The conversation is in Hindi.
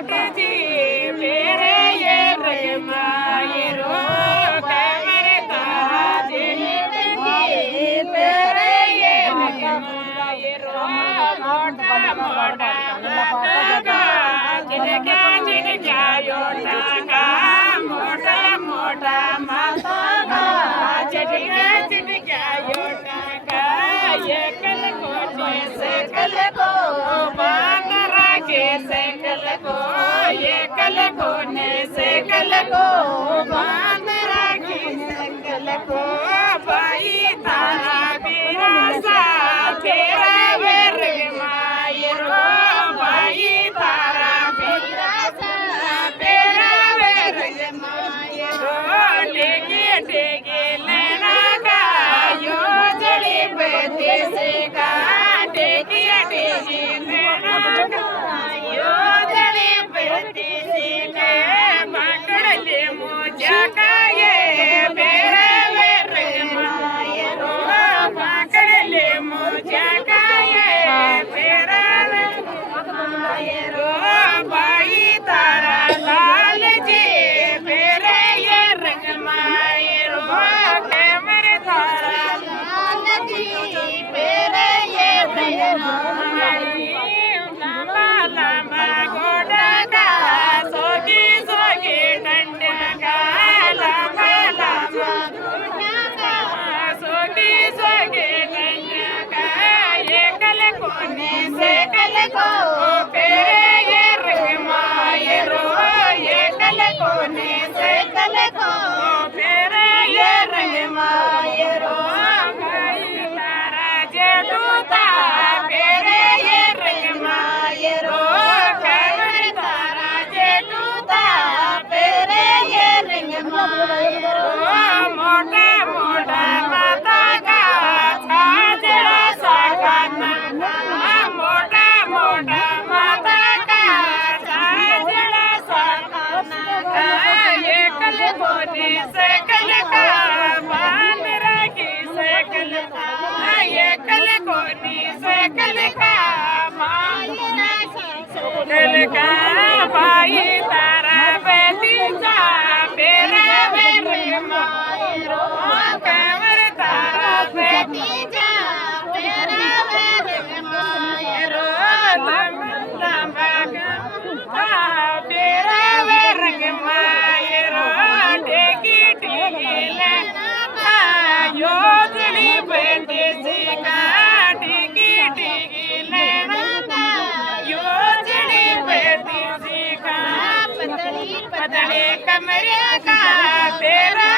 कोट जी मेरे ये रगमायरो कमर ताजे मेरे ये रगमायरो मोटा मोटा माता जिनका जिनका योटा का मोटा मोटा माता जिनका जिनका योटा का ये कल कोटे से कल को मान राखे से कल को ये कल कोने से कल को मान राखे से कल को भाई तारा बिरासा तेरा वर मायरो भाई तारा बिरासा तेरा वर मायरो टेके टेके लेना का यो जड़ी बेटी से का टेके टेके लेना का यो जड़ी बेटी से के पकड़ ले मुझे का ये मेरे वर मायरो पकड़ ले मुझे का ये मेरा मायरो भाई तारा लाल जी मेरे ये रंग मायरो कैमर तारा लाल जी मेरे ये रंग मायरो लंबा लंबा घोड़ा का सोगी सोगी डंडा का लंबा लंबा घोड़ा का सोगी सोगी डंडा का ये कल कोने से कल को तेरे ये रंग मायरो ये कल कोने से कल को तेरे ये रंग मायरो भाई तारा जेठूता तेरे ये रंग मायरो कमर तारा जेठूता तेरे ये रंग मायरो मोटा मोटा माता का छाजड़ा सा खाना मोटा मोटा माता का छाजड़ा सा खाना ये कल कोने से कल का बांध राखी से कल का ये कल कोने से कल का बांध राखी से कल का भाई तारा बेटी जा मेरा वर मायरो कमर तारा बेटी जा मेरा वर मायरो लंबा लंबा तेरा वर मायरो टेकी टेकी लेना यो जड़ी बेटी सी का टेकी टेकी लेना यो जड़ी बेटी सी का पतली पतली कमरे का तेरा